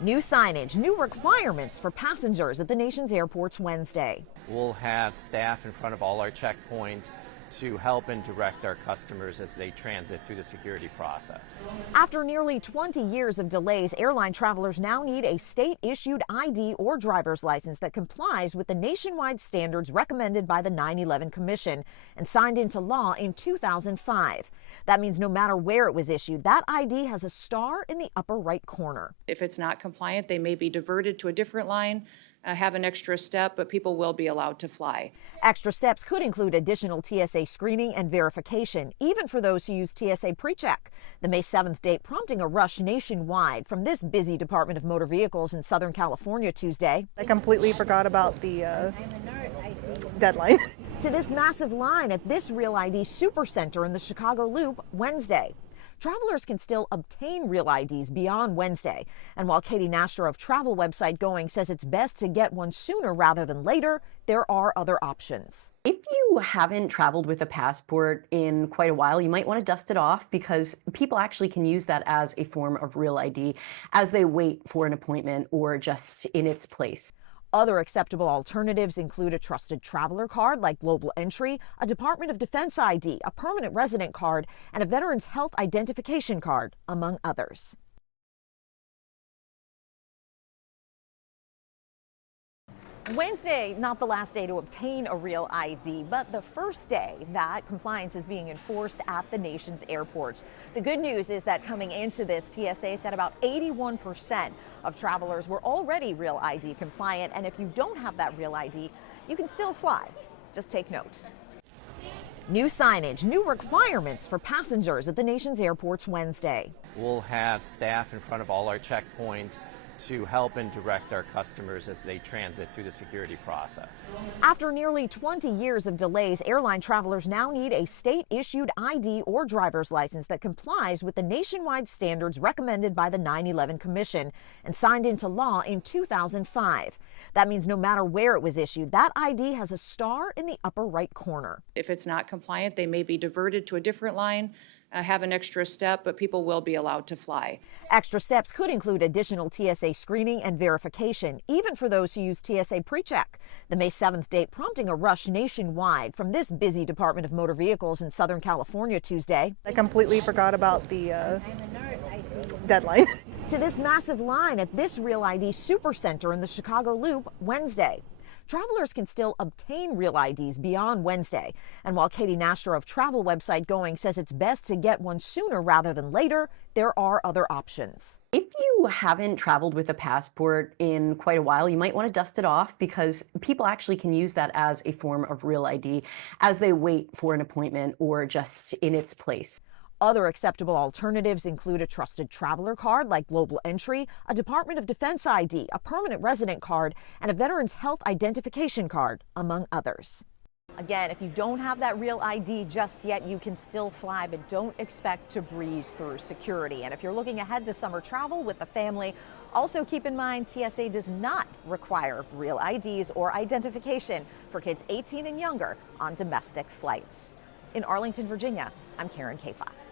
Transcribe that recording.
New signage, new requirements for passengers at the nation's airports Wednesday. We'll have staff in front of all our checkpoints to help and direct our customers as they transit through the security process. After nearly 20 years of delays, airline travelers now need a state-issued ID or driver's license that complies with the nationwide standards recommended by the 9/11 Commission and signed into law in 2005. That means no matter where it was issued, that ID has a star in the upper right corner. If it's not compliant, they may be diverted to a different line, have an extra step, but people will be allowed to fly. Extra steps could include additional TSA screening and verification, even for those who use TSA PreCheck. The May 7th date prompting a rush nationwide from this busy Department of Motor Vehicles in Southern California Tuesday. I completely forgot about the deadline. To this massive line at this Real ID Supercenter in the Chicago Loop Wednesday. Travelers can still obtain real IDs beyond Wednesday. And while Katie Nasher of travel website Going says it's best to get one sooner rather than later, there are other options. If you haven't traveled with a passport in quite a while, you might want to dust it off because people actually can use that as a form of real ID as they wait for an appointment or just in its place. Other acceptable alternatives include a trusted traveler card like Global Entry, a Department of Defense ID, a permanent resident card, and a Veterans Health Identification card, among others. Wednesday, not the last day to obtain a real ID, but the first day that compliance is being enforced at the nation's airports. The good news is that coming into this, TSA said about 81% of travelers were already real ID compliant, and if you don't have that real ID, you can still fly. Just take note. New signage, new requirements for passengers at the nation's airports Wednesday. We'll have staff in front of all our checkpoints to help and direct our customers as they transit through the security process. After nearly 20 years of delays, airline travelers now need a state-issued ID or driver's license that complies with the nationwide standards recommended by the 9/11 Commission and signed into law in 2005. That means no matter where it was issued, that ID has a star in the upper right corner. If it's not compliant, they may be diverted to a different line, have an extra step, but people will be allowed to fly. Extra steps could include additional TSA screening and verification, even for those who use TSA PreCheck. The May 7th date prompting a rush nationwide from this busy Department of Motor Vehicles in Southern California Tuesday. I completely forgot about the deadline. To this massive line at this Real ID Supercenter in the Chicago Loop Wednesday. Travelers can still obtain real IDs beyond Wednesday. And while Katie Nasher of travel website Going says it's best to get one sooner rather than later, there are other options. If you haven't traveled with a passport in quite a while, you might want to dust it off because people actually can use that as a form of real ID as they wait for an appointment or just in its place. Other acceptable alternatives include a trusted traveler card like Global Entry, a Department of Defense ID, a permanent resident card, and a Veterans Health Identification card, among others. Again, if you don't have that real ID just yet, you can still fly, but don't expect to breeze through security. And if you're looking ahead to summer travel with the family, also keep in mind TSA does not require real IDs or identification for kids 18 and younger on domestic flights. In Arlington, Virginia, I'm Karen K5.